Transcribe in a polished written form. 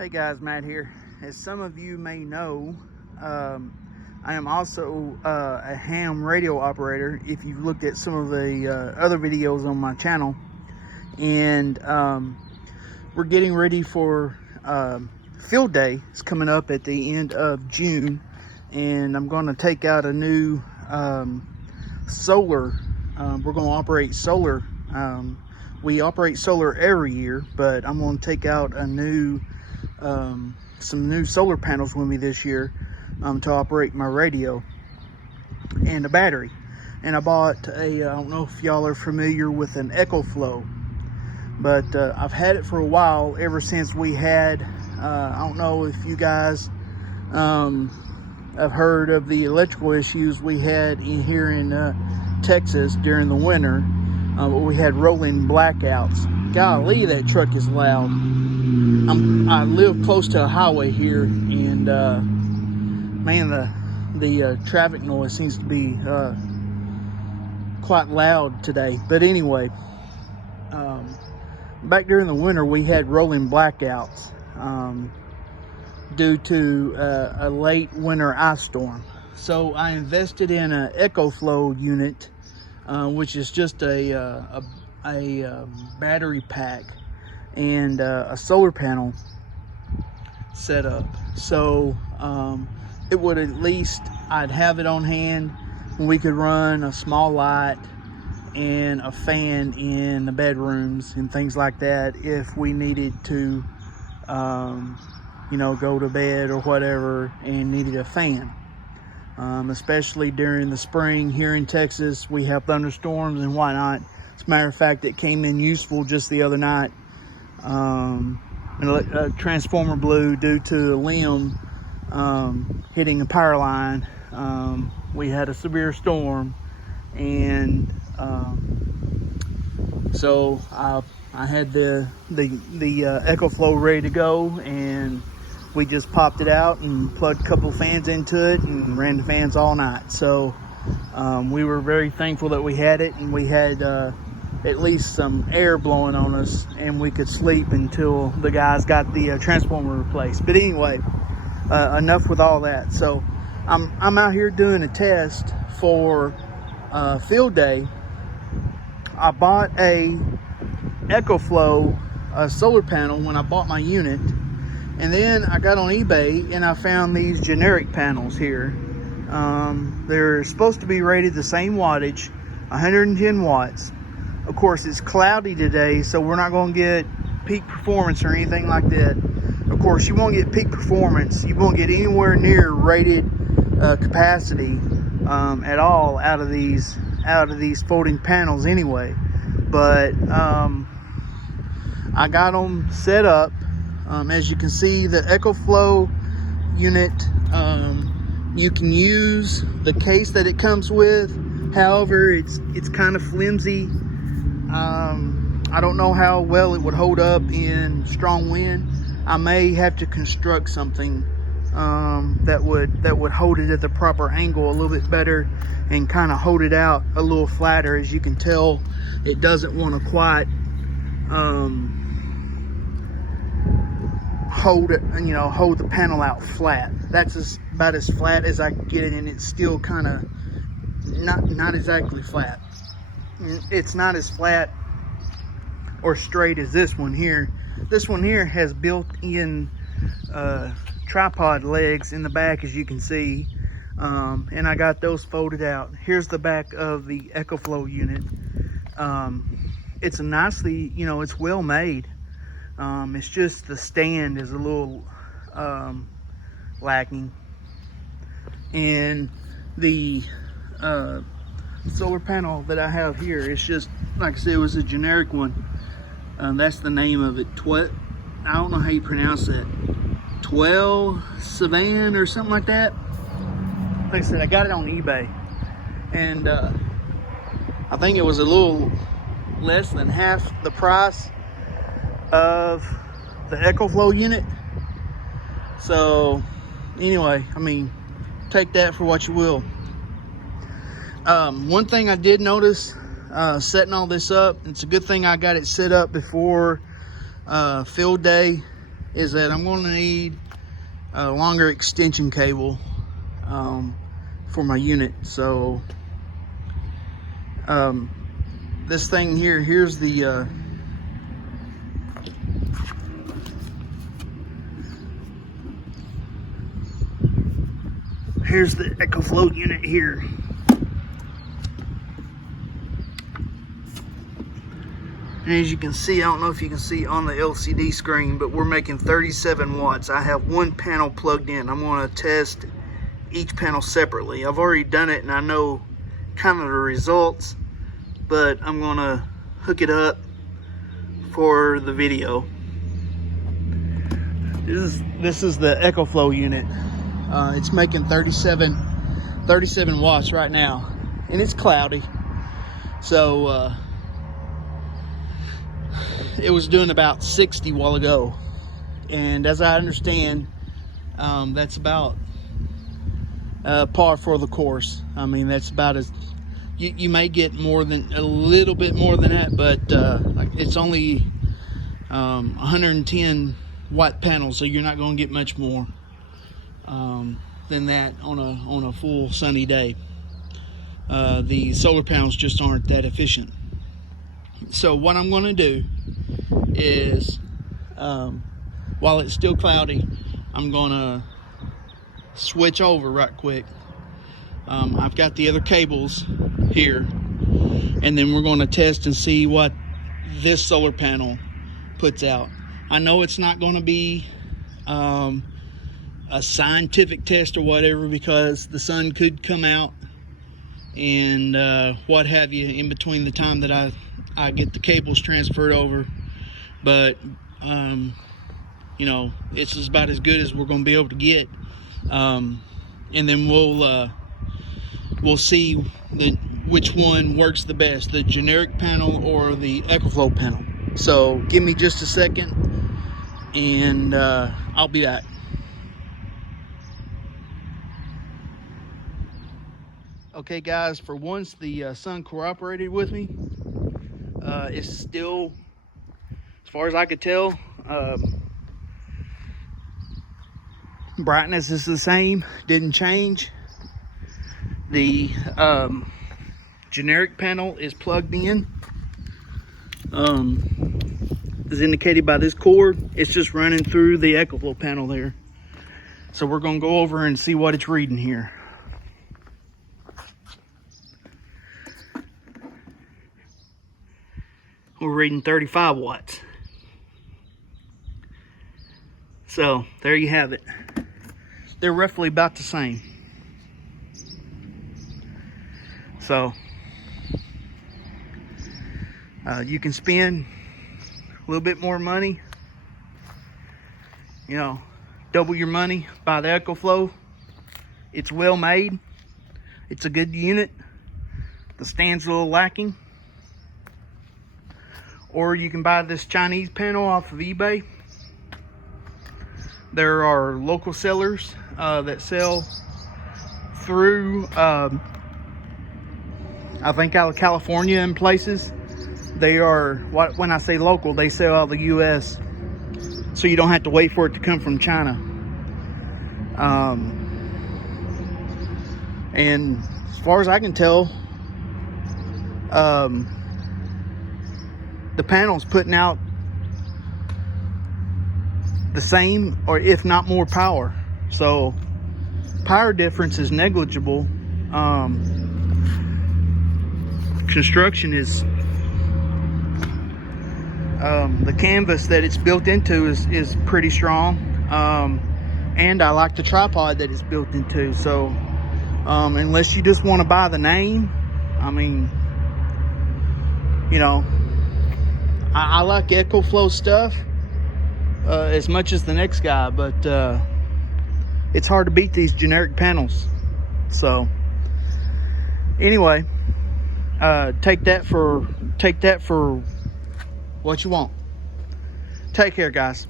Hey guys, Matt here. As some of you may know, I am also a ham radio operator. If you've looked at some of the other videos on my channel, and we're getting ready for field day. It's coming up at the end of June, and I'm going to take out a new solar. We're going to operate solar. We operate solar every year, but I'm going to take out a new some new solar panels with me this year to operate my radio and a battery. And I bought I don't know if y'all are familiar with an Ecoflow, but I've had it for a while, ever since we had I don't know if you guys have heard of the electrical issues we had here in Texas during the winter. We had rolling blackouts. Golly, that truck is loud. I live close to a highway here, and man, the traffic noise seems to be quite loud today. But anyway, back during the winter we had rolling blackouts due to a late winter ice storm. So I invested in an Ecoflow unit, which is just a battery pack and a solar panel set up. So it would at least, I'd have it on hand, and we could run a small light and a fan in the bedrooms and things like that if we needed to you know, go to bed or whatever and needed a fan. Especially during the spring here in Texas, we have thunderstorms and whatnot. As a matter of fact, it came in useful just the other night. A transformer blew due to a limb hitting a power line. We had a severe storm, and so I had the Ecoflow ready to go, and we just popped it out and plugged a couple fans into it and ran the fans all night. So we were very thankful that we had it, and we had at least some air blowing on us, and we could sleep until the guys got the transformer replaced. But anyway, enough with all that. So I'm out here doing a test for field day. I bought a Ecoflow solar panel when I bought my unit, and then I got on eBay and I found these generic panels here. They're supposed to be rated the same wattage, 110 watts. Of course, it's cloudy today, so we're not going to get peak performance or anything like that. Of course, you won't get peak performance. You won't get anywhere near rated capacity at all out of these folding panels anyway. But I got them set up. As you can see, the Ecoflow unit, you can use the case that it comes with. However, it's kind of flimsy. I don't know how well it would hold up in strong wind. I may have to construct something that would hold it at the proper angle a little bit better and kind of hold it out a little flatter. As you can tell, it doesn't want to quite hold it, you know, hold the panel out flat. That's about as flat as I can get it, and it's still kind of not exactly flat. It's not as flat or straight as this one here. This one here has built-in tripod legs in the back, as you can see, and I got those folded out. Here's the back of the Ecoflow unit. It's a nicely, you know, it's well made. It's just the stand is a little lacking, and the solar panel that I have here, it's just, like I said, it was a generic one. That's the name of it. I don't know how you pronounce that. TwelSeavan or something like that. Like I said, I got it on eBay, and I think it was a little less than half the price of the Ecoflow unit. So anyway, I mean, take that for what you will. One thing I did notice setting all this up, it's a good thing I got it set up before field day is that I'm going to need a longer extension cable for my unit. So this thing here, here's the here's the Ecoflow unit here. And as you can see, I don't know if you can see on the LCD screen, but we're making 37 watts. I have one panel plugged in. I'm going to test each panel separately. I've already done it and I know kind of the results, but I'm going to hook it up for the video. This is the Ecoflow unit. It's making 37 watts right now, and it's cloudy. So it was doing about 60 while ago, and as I understand, that's about par for the course. I mean, that's about as you may get more than a little bit more than that, but it's only 110 watt panels, so you're not going to get much more than that on a full sunny day. The solar panels just aren't that efficient. So what I'm going to do is, while it's still cloudy, I'm going to switch over right quick. I've got the other cables here, and then we're going to test and see what this solar panel puts out. I know it's not going to be a scientific test or whatever, because the sun could come out and what have you in between the time that I get the cables transferred over, but you know, it's about as good as we're going to be able to get, and then we'll see which one works the best, the generic panel or the Ecoflow panel. So give me just a second and I'll be back. Okay guys, for once the sun cooperated with me. It's still, as far as I could tell, brightness is the same, didn't change. The generic panel is plugged in, as indicated by this cord. It's just running through the Ecoflow panel there. So we're going to go over and see what it's reading here. We're reading 35 watts. So there you have it. They're roughly about the same. So you can spend a little bit more money, you know, double your money, buy the Ecoflow. It's well made. It's a good unit. The stand's a little lacking. Or you can buy this Chinese panel off of eBay. There are local sellers that sell through, I think out of California and places. They are, when I say local, they sell out of the US, so you don't have to wait for it to come from China. And as far as I can tell, the panel's putting out the same, or if not more power. So power difference is negligible. Construction is, the canvas that it's built into is pretty strong, and I like the tripod that it's built into. So unless you just want to buy the name, I mean, you know, I like Ecoflow stuff as much as the next guy, but it's hard to beat these generic panels. So anyway, take that for what you want. Take care, guys.